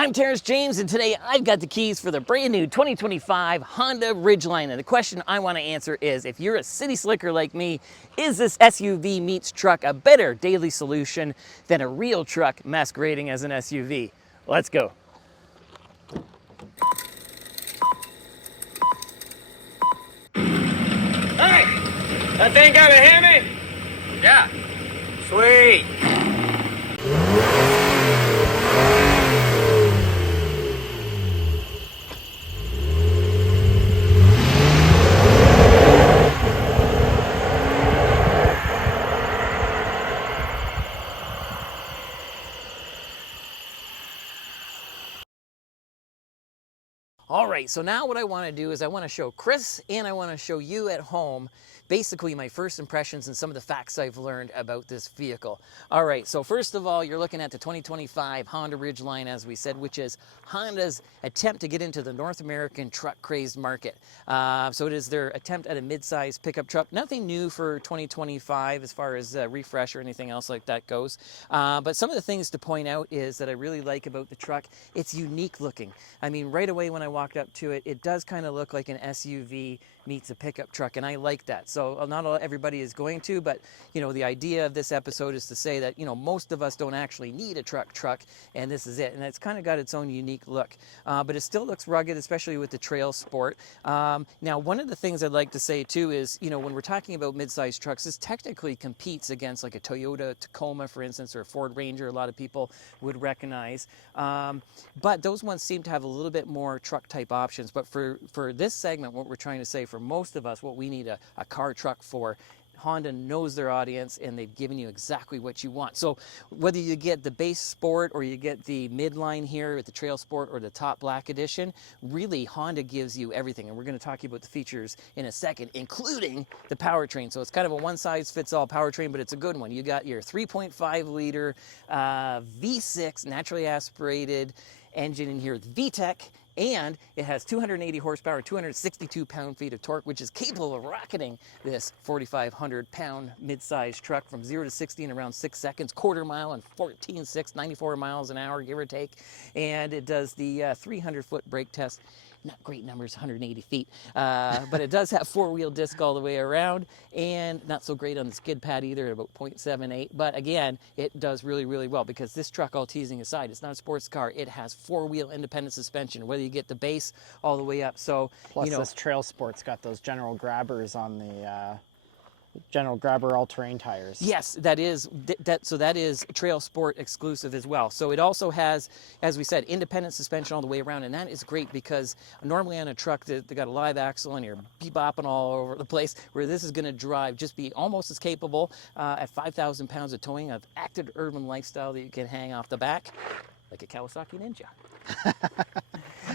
I'm Terrence James, and today I've got the keys for the brand new 2025 Honda Ridgeline. And the question I want to answer is, if you're a city slicker like me, is this SUV meets truck a better daily solution than a real truck masquerading as an SUV? Let's go. Hey! That thing got a Hemi? Yeah. Sweet. All right, so now what I want to do is I want to show Chris and I want to show you at home basically my first impressions and some of the facts I've learned about this vehicle. All right, so first of all, you're looking at the 2025 Honda Ridgeline, as we said, which is Honda's attempt to get into the North American truck-crazed market. So it is their attempt at a mid-sized pickup truck. Nothing new for 2025 as far as refresh or anything else like that goes. But some of the things to point out is that I really like about the truck, it's unique looking. I mean, right away when I walked up to it, it does kind of look like an SUV meets a pickup truck, and I like that. So not everybody is going to, but you know, the idea of this episode is to say that, you know, most of us don't actually need a truck, and this is it. And it's kind of got its own unique look, but it still looks rugged, especially with the TrailSport. Now, one of the things I'd like to say too is, you know, when we're talking about mid-sized trucks, this technically competes against like a Toyota Tacoma, for instance, or a Ford Ranger. A lot of people would recognize, but those ones seem to have a little bit more truck type options. But for this segment, what we're trying to say, for most of us, what we need a car truck for, Honda knows their audience and they've given you exactly what you want. So whether you get the base sport or you get the midline here with the TrailSport or the top black edition, really Honda gives you everything. And we're going to talk about the features in a second, including the powertrain. So it's kind of a one-size-fits-all powertrain, but it's a good one. You got your 3.5 liter V6 naturally aspirated engine in here with VTEC, and it has 280 horsepower, 262 pound-feet of torque, which is capable of rocketing this 4,500 pound mid-sized truck from 0 to 60 in around 6 seconds, quarter mile in 14.6, 94 miles an hour, give or take. And it does the 300-foot brake test. Not great numbers, 180 feet, but it does have four-wheel disc all the way around, and not so great on the skid pad either at about 0.78. But again, it does really, really well, because this truck, all teasing aside, it's not a sports car. It has four-wheel independent suspension, whether you get the base all the way up. So, plus, you know, this TrailSport's got those general grabbers on the general grabber all-terrain tires. yes, that is TrailSport exclusive as well. So it also has, as we said, independent suspension all the way around, and that is great because normally on a truck they got a live axle and you're bebopping all over the place, where this is going to drive, just be almost as capable at 5,000 pounds of towing, of active urban lifestyle that you can hang off the back like a Kawasaki Ninja.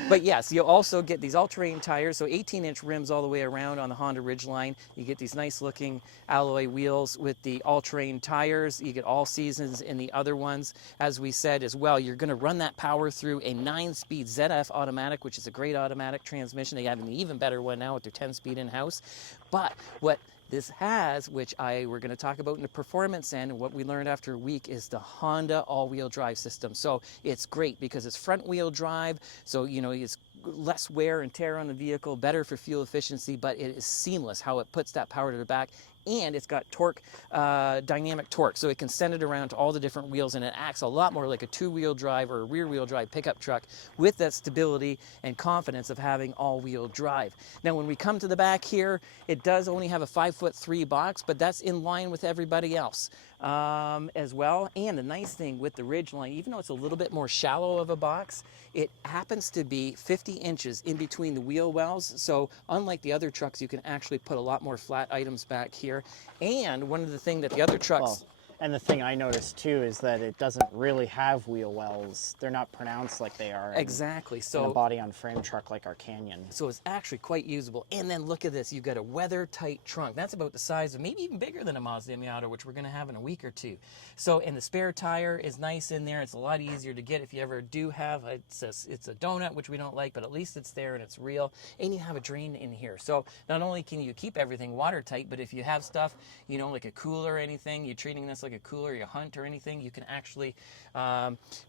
But yes, you also get these all-terrain tires, so 18-inch rims all the way around on the Honda Ridgeline. You get these nice-looking alloy wheels with the all-terrain tires. You get all seasons in the other ones. As we said as well, you're going to run that power through a 9-speed ZF automatic, which is a great automatic transmission. They have an even better one now with their 10-speed in-house. But what this has, which we're going to talk about in the performance end, and what we learned after a week, is the Honda all-wheel drive system. So it's great because it's front-wheel drive, so you know it's less wear and tear on the vehicle, better for fuel efficiency, but it is seamless how it puts that power to the back. And it's got torque, dynamic torque, so it can send it around to all the different wheels, and it acts a lot more like a two-wheel drive or a rear-wheel drive pickup truck with that stability and confidence of having all-wheel drive. Now, when we come to the back here, it does only have a 5'3" box, but that's in line with everybody else as well. And the nice thing with the Ridgeline, even though it's a little bit more shallow of a box, it happens to be 50 inches in between the wheel wells. So unlike the other trucks, you can actually put a lot more flat items back here. And one of the things that the other trucks... Well, and the thing I noticed too is that it doesn't really have wheel wells. They're not pronounced like they are exactly. So in a body-on-frame truck like our Canyon. So it's actually quite usable. And then look at this. You've got a weather-tight trunk. That's about the size of, maybe even bigger than a Mazda Miata, which we're going to have in a week or two. So, and the spare tire is nice in there. It's a lot easier to get if you ever do have it's a donut, which we don't like, but at least it's there and it's real. And you have a drain in here. So not only can you keep everything watertight, but if you have stuff, you know, like a cooler or anything, you're treating this like a cooler, you hunt or anything, you can actually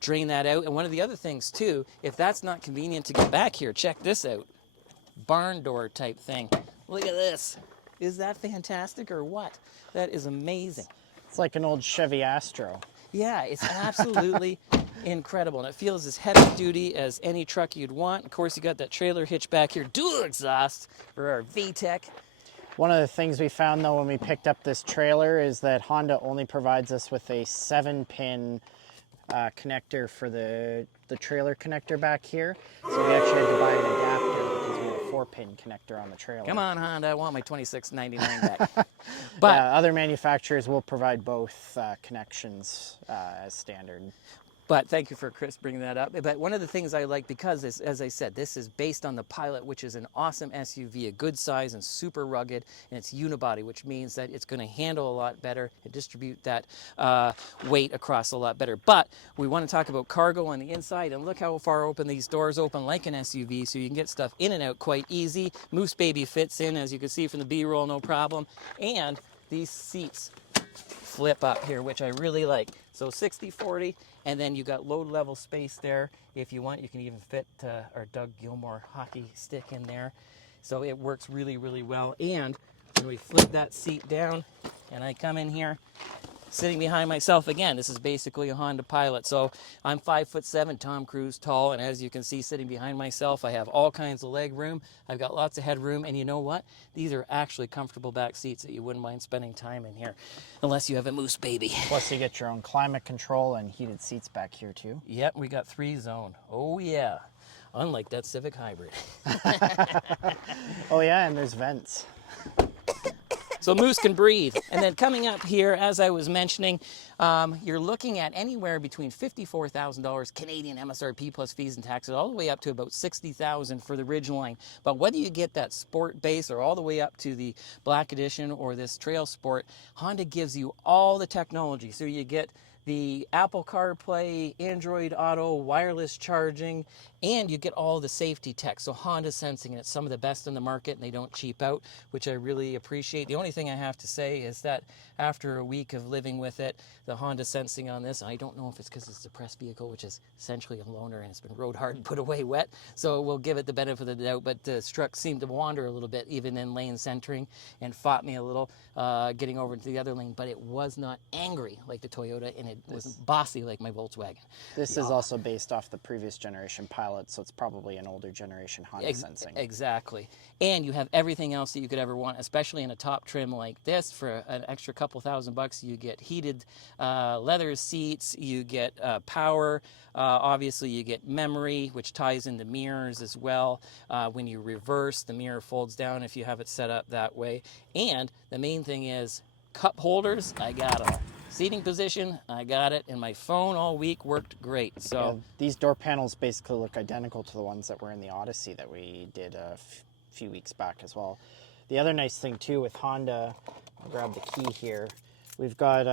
drain that out. And one of the other things too, if that's not convenient to get back here, check this out. Barn door type thing. Look at this. Is that fantastic or what? That is amazing. It's like an old Chevy Astro. Yeah, it's absolutely incredible. And it feels as heavy duty as any truck you'd want. Of course, you got that trailer hitch back here, dual exhaust for our VTEC. One of the things we found though when we picked up this trailer is that Honda only provides us with a 7-pin connector for the trailer connector back here. So we actually had to buy an adapter because we had a 4-pin connector on the trailer. Come on, Honda, I want my $26.99 back. But other manufacturers will provide both connections as standard. But thank you for Chris bringing that up. But one of the things I like, because as I said, this is based on the Pilot, which is an awesome SUV, a good size and super rugged, and it's unibody, which means that it's going to handle a lot better and distribute that weight across a lot better. But we want to talk about cargo on the inside, and look how far open these doors open like an SUV, so you can get stuff in and out quite easy. Moose Baby fits in, as you can see from the B-roll, no problem. And these seats flip up here, which I really like. So 60-40, and then you got load level space there. If you want, you can even fit our Doug Gilmore hockey stick in there. So it works really, really well. And when we flip that seat down and I come in here, sitting behind myself again, this is basically a Honda Pilot. So I'm 5'7", Tom Cruise tall, and as you can see, sitting behind myself, I have all kinds of leg room. I've got lots of headroom, and you know what? These are actually comfortable back seats that you wouldn't mind spending time in here, unless you have a Moose Baby. Plus you get your own climate control and heated seats back here too. Yep, we got 3-zone. Oh yeah, unlike that Civic Hybrid. Oh yeah, and there's vents. So Moose can breathe. And then coming up here, as I was mentioning, you're looking at anywhere between $54,000 Canadian MSRP plus fees and taxes, all the way up to about $60,000 for the Ridgeline. But whether you get that Sport base or all the way up to the Black Edition or this TrailSport, Honda gives you all the technology. So you get the Apple CarPlay, Android Auto, wireless charging, and you get all the safety tech. So Honda sensing, and it's some of the best in the market, and they don't cheap out, which I really appreciate. The only thing I have to say is that after a week of living with it, the Honda sensing on this, I don't know if it's because it's a press vehicle, which is essentially a loaner, and it's been rode hard and put away wet, so we'll give it the benefit of the doubt, but the truck seemed to wander a little bit, even in lane centering, and fought me a little getting over into the other lane, but it was not angry like the Toyota, and it wasn't bossy like my Volkswagen. This is also based off the previous generation Pilot, so it's probably an older generation Honda sensing. Exactly. And you have everything else that you could ever want, especially in a top trim like this. For an extra couple $1,000, you get heated leather seats, you get power, obviously you get memory, which ties into mirrors as well. When you reverse, the mirror folds down if you have it set up that way. And the main thing is cup holders, I got them. Seating position, I got it, and my phone all week worked great. So yeah, these door panels basically look identical to the ones that were in the Odyssey that we did a few weeks back as well. The other nice thing too with Honda, I'll grab the key here, we've got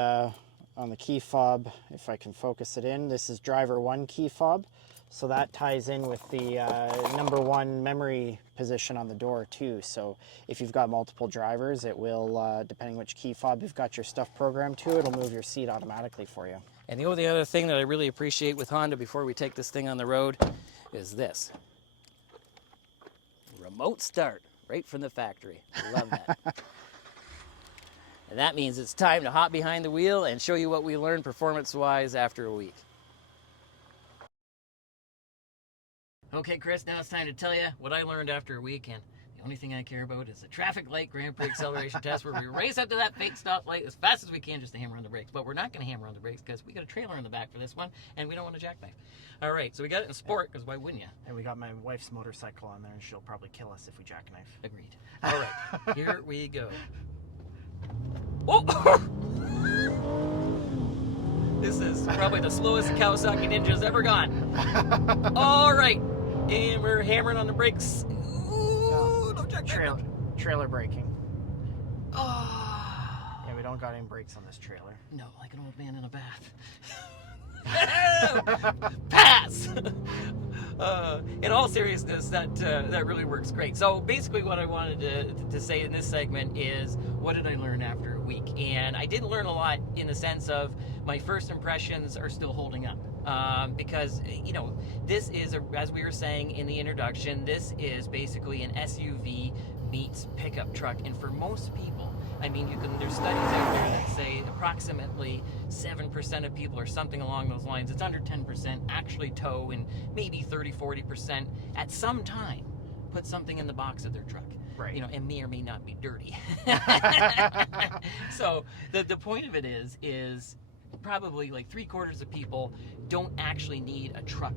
on the key fob, if I can focus it in, this is driver 1 key fob. So that ties in with the #1 memory position on the door too. So if you've got multiple drivers, it will, depending which key fob you've got your stuff programmed to, it'll move your seat automatically for you. And the only other thing that I really appreciate with Honda before we take this thing on the road is this. Remote start, right from the factory. I love that. And that means it's time to hop behind the wheel and show you what we learned performance-wise after a week. Okay, Chris, now it's time to tell you what I learned after a week, and the only thing I care about is the traffic light Grand Prix acceleration test, where we race up to that fake stoplight as fast as we can just to hammer on the brakes. But we're not going to hammer on the brakes because we got a trailer in the back for this one, and we don't want a jackknife. All right, so we got it in sport, because why wouldn't you? And we got my wife's motorcycle on there, and she'll probably kill us if we jackknife. Agreed. All right, here we go. Oh! This is probably the slowest Kawasaki Ninja's ever gone. All right, and we're hammering on the brakes. Ooh, no jackknife. Trailer braking. Oh. Yeah, we don't got any brakes on this trailer. No, like an old man in a bath. Pass! in all seriousness, that really works great. So basically, what I wanted to say in this segment is, what did I learn after a week? And I didn't learn a lot in the sense of my first impressions are still holding up. Because this is as we were saying in the introduction, this is basically an SUV meets pickup truck, and for most people, I mean, there's studies out there that say approximately 7% of people or something along those lines, it's under 10%, actually tow, and maybe 30-40% at some time put something in the box of their truck. Right. And may or may not be dirty. So the point of it is probably like 3/4 of people don't actually need a truck,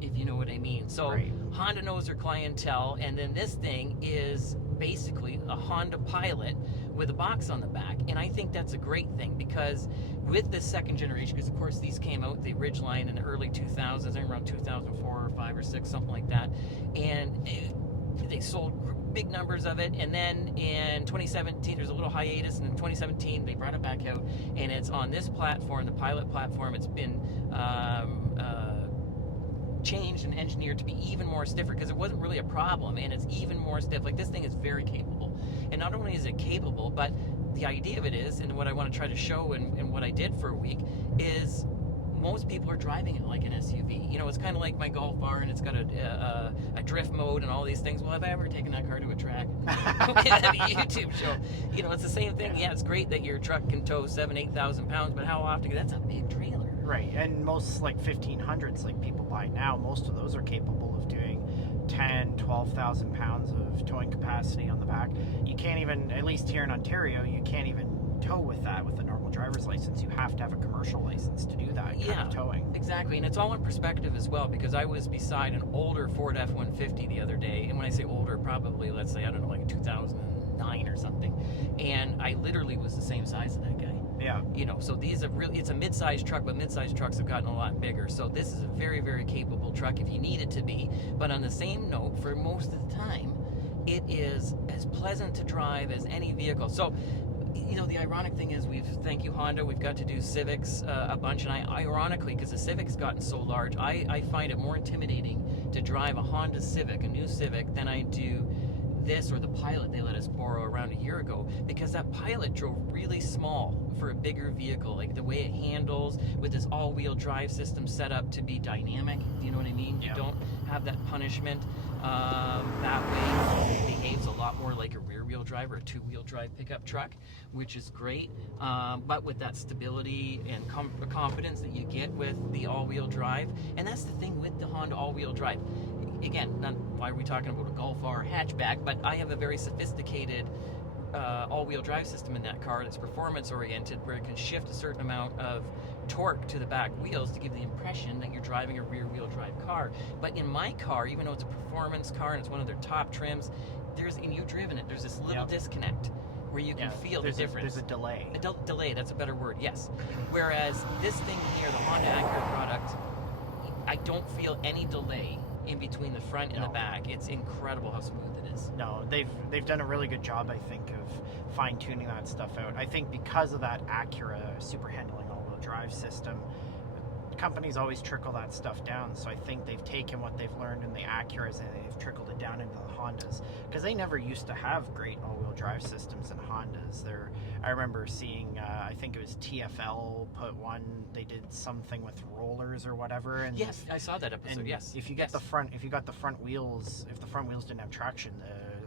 if you know what I mean. So right. Honda knows their clientele, and then this thing is basically a Honda Pilot with a box on the back, and I think that's a great thing, because with the second generation, because of course these came out, the Ridgeline, in the early 2000s, around 2004 or 5 or 6, something like that, and they sold big numbers of it, and then in 2017 there's a little hiatus, and in 2017 they brought it back out, and it's on this platform, the Pilot platform. It's been changed and engineered to be even more stiffer, because it wasn't really a problem, and it's even more stiff. Like, this thing is very capable, and not only is it capable, but the idea of it is, and what I want to try to show, and what I did for a week, is most people are driving it like an SUV. It's kind of like my Golf R, and it's got a drift mode and all these things. Well, have I ever taken that car to a track? That'd be a YouTube show. It's the same thing. Yeah, it's great that your truck can tow 7,000-8,000 pounds, but how often? That's a big trailer. Right, and most like 1500s, like people buy now, most of those are capable of doing 10,000-12,000 pounds of towing capacity on the back. You can't even, at least here in Ontario, you can't even tow with that with a normal driver's license. You have to have a commercial license to do that kind of towing. Exactly, and it's all in perspective as well, because I was beside an older Ford F-150 the other day, and when I say older, probably, let's say, I don't know, like 2009 or something, and I literally was the same size as that guy. Yeah. So these are really, it's a mid-sized truck, but mid-sized trucks have gotten a lot bigger. So this is a very, very capable truck if you need it to be. But on the same note, for most of the time, it is as pleasant to drive as any vehicle. So, the ironic thing is, thank you, Honda, we've got to do Civics a bunch, and ironically, because the Civic's gotten so large, I find it more intimidating to drive a Honda Civic, a new Civic, than I do this or the Pilot they let us borrow around a year ago, because that Pilot drove really small for a bigger vehicle. Like, the way it handles with this all-wheel drive system set up to be dynamic, you know what I mean? You don't have that punishment. That way it behaves a lot more like a rear-wheel drive or a two-wheel drive pickup truck, which is great, but with that stability and confidence that you get with the all-wheel drive. And that's the thing with the Honda all-wheel drive. Again, not why are we talking about a Golf R hatchback, but I have a very sophisticated all-wheel drive system in that car that's performance-oriented, where it can shift a certain amount of torque to the back wheels to give the impression that you're driving a rear-wheel drive car. But in my car, even though it's a performance car and it's one of their top trims, and you've driven it, there's this little disconnect where you can feel the difference. There's a delay. Delay, that's a better word, yes. Whereas this thing here, the Honda Acura product, I don't feel any delay in between the front and the back. It's incredible how smooth it is. No, they've done a really good job, I think, of fine-tuning that stuff out. I think because of that Acura super handling all-wheel drive system, companies always trickle that stuff down. So I think they've taken what they've learned in the Acuras and they've trickled it down into the Hondas, because they never used to have great all-wheel drive systems in Hondas. I remember seeing, I think it was TFL put one. They did something with rollers or whatever. And yes, I saw that episode. Yes. If you got the front wheels, if the front wheels didn't have traction,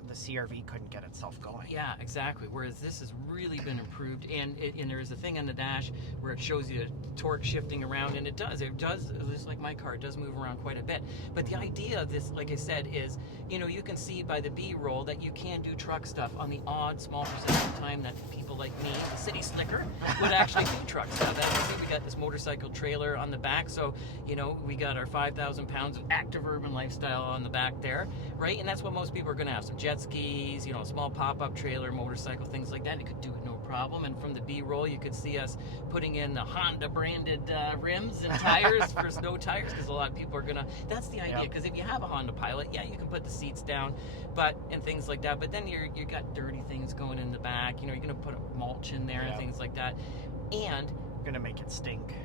the CRV couldn't get itself going. Yeah, exactly. Whereas this has really been improved, and there's a thing on the dash where it shows you torque shifting around, and it does, just like my car, it does move around quite a bit. But the idea of this, like I said, is, you can see by the B-roll that you can do truck stuff on the odd small percentage of time that people like me, the city slicker, would actually do truck stuff. As you see, we got this motorcycle trailer on the back, so we got our 5,000 pounds of active urban lifestyle on the back there, right? And that's what most people are going to have. Some jet skis, a small pop-up trailer, motorcycle, things like that. You could do it no problem. And from the B-roll, you could see us putting in the Honda branded rims and tires for snow tires, because a lot of people are gonna. That's the idea. Because if you have a Honda Pilot, yeah, you can put the seats down, and things like that. But then you got dirty things going in the back. You're gonna put a mulch in there and things like that, and you're gonna make it stink.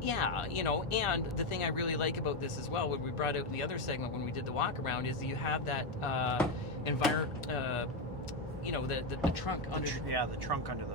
Yeah, you know, and the thing I really like about this as well, what we brought out in the other segment when we did the walk around, is you have that you know, the trunk under. The trunk under the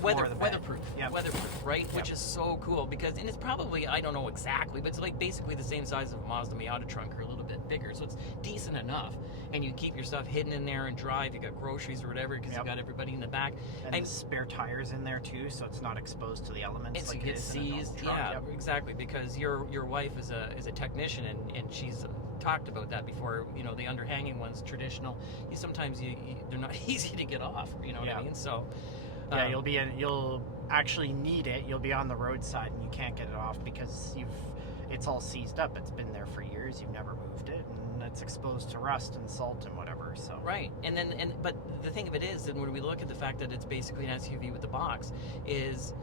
floor of the bed. Weatherproof, Yep. weatherproof, right? Yep. Which is so cool because, and it's probably, I don't know exactly, but it's like basically the same size of a Mazda Miata trunk or a little bit bigger, so it's decent enough. And you keep your stuff hidden in there and dry if you got groceries or whatever, because you got everybody in the back. And the spare tires in there too, so it's not exposed to the elements. It's like get it is in a normal seized, truck. yeah, Yep. exactly. Because your wife is a technician, and she's talked about that before. You know, the underhanging ones, traditional. Sometimes they're not easy to get off. You know what I mean? So. Yeah, you'll actually need it. You'll be on the roadside and you can't get it off because it's all seized up. It's been there for years. You've never moved it, and it's exposed to rust and salt and whatever. So right, but the thing of it is, and when we look at the fact that it's basically an SUV with the box, is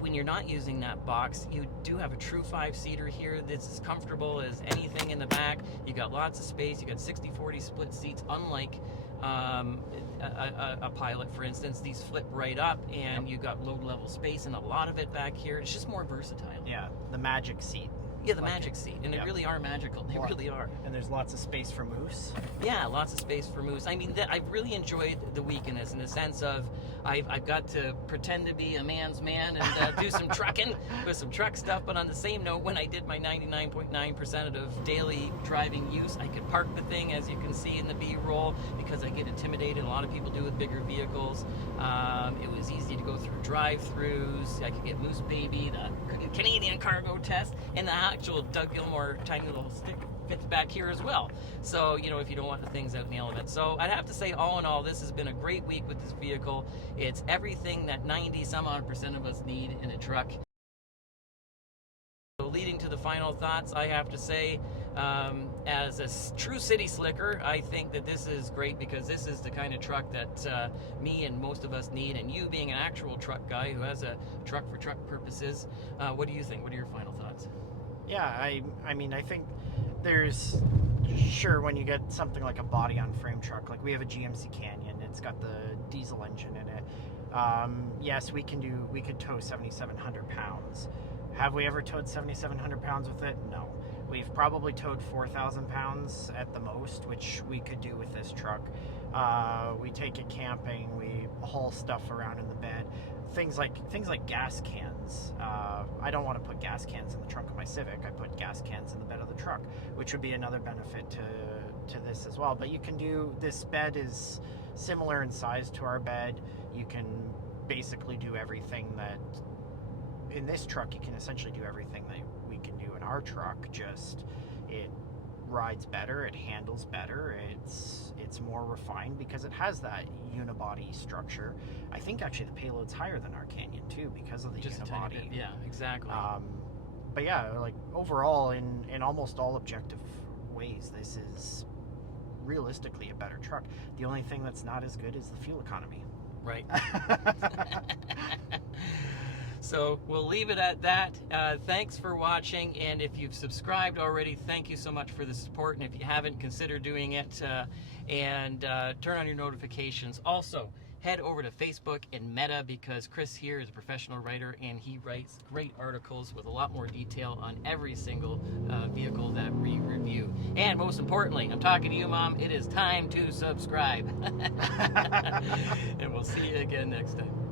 when you're not using that box, you do have a true 5-seater here that's as comfortable as anything in the back. You got lots of space. You got 60-40 split seats, unlike a Pilot, for instance. These flip right up, and you got load level space and a lot of it back here. It's just more versatile. Yeah, the magic seat. Yeah, the magic seat, and they really are magical. They really are. And there's lots of space for moose. Yeah, lots of space for moose. I mean, I've really enjoyed the week in this, in the sense of I've got to pretend to be a man's man and do some trucking with some truck stuff. But on the same note, when I did my 99.9% of daily driving use, I could park the thing, as you can see in the B-roll, because I get intimidated. A lot of people do with bigger vehicles. It was easy to go through drive-throughs. I could get Moose Baby, the Canadian cargo test, and the actual Doug Gilmore tiny little stick fits back here as well. So, you know, if you don't want the things out in the element. So I'd have to say, all in all, this has been a great week with this vehicle. It's everything that 90-some-odd% of us need in a truck. So leading to the final thoughts, I have to say, as a true city slicker, I think that this is great, because this is the kind of truck that me and most of us need. And you, being an actual truck guy who has a truck for truck purposes, what do you think? What are your final thoughts? Yeah, I mean, I think there's, sure, when you get something like a body on frame truck, like we have a GMC Canyon, it's got the diesel engine in it. Yes, we could tow 7,700 pounds. Have we ever towed 7,700 pounds with it? No. We've probably towed 4,000 pounds at the most, which we could do with this truck. We take it camping, we haul stuff around in the bed. Things like gas cans. I don't want to put gas cans in the trunk of my Civic. I put gas cans in the bed of the truck, which would be another benefit to this as well. But you can do, this bed is similar in size to our bed. You can basically do everything that, in this truck, you can essentially do everything that we can do in our truck. Just, it rides better, it handles better, it's more refined because it has that unibody structure. I think actually the payload's higher than our Canyon too, because of the just unibody. a tiny bit. Yeah, exactly. But yeah, like overall, in almost all objective ways, this is realistically a better truck. The only thing that's not as good is the fuel economy. Right. So we'll leave it at that. Thanks for watching, and if you've subscribed already, thank you so much for the support, and if you haven't, consider doing it, and turn on your notifications. Also, head over to Facebook and Meta, because Chris here is a professional writer, and he writes great articles with a lot more detail on every single vehicle that we review. And most importantly, I'm talking to you, Mom, it is time to subscribe. And we'll see you again next time.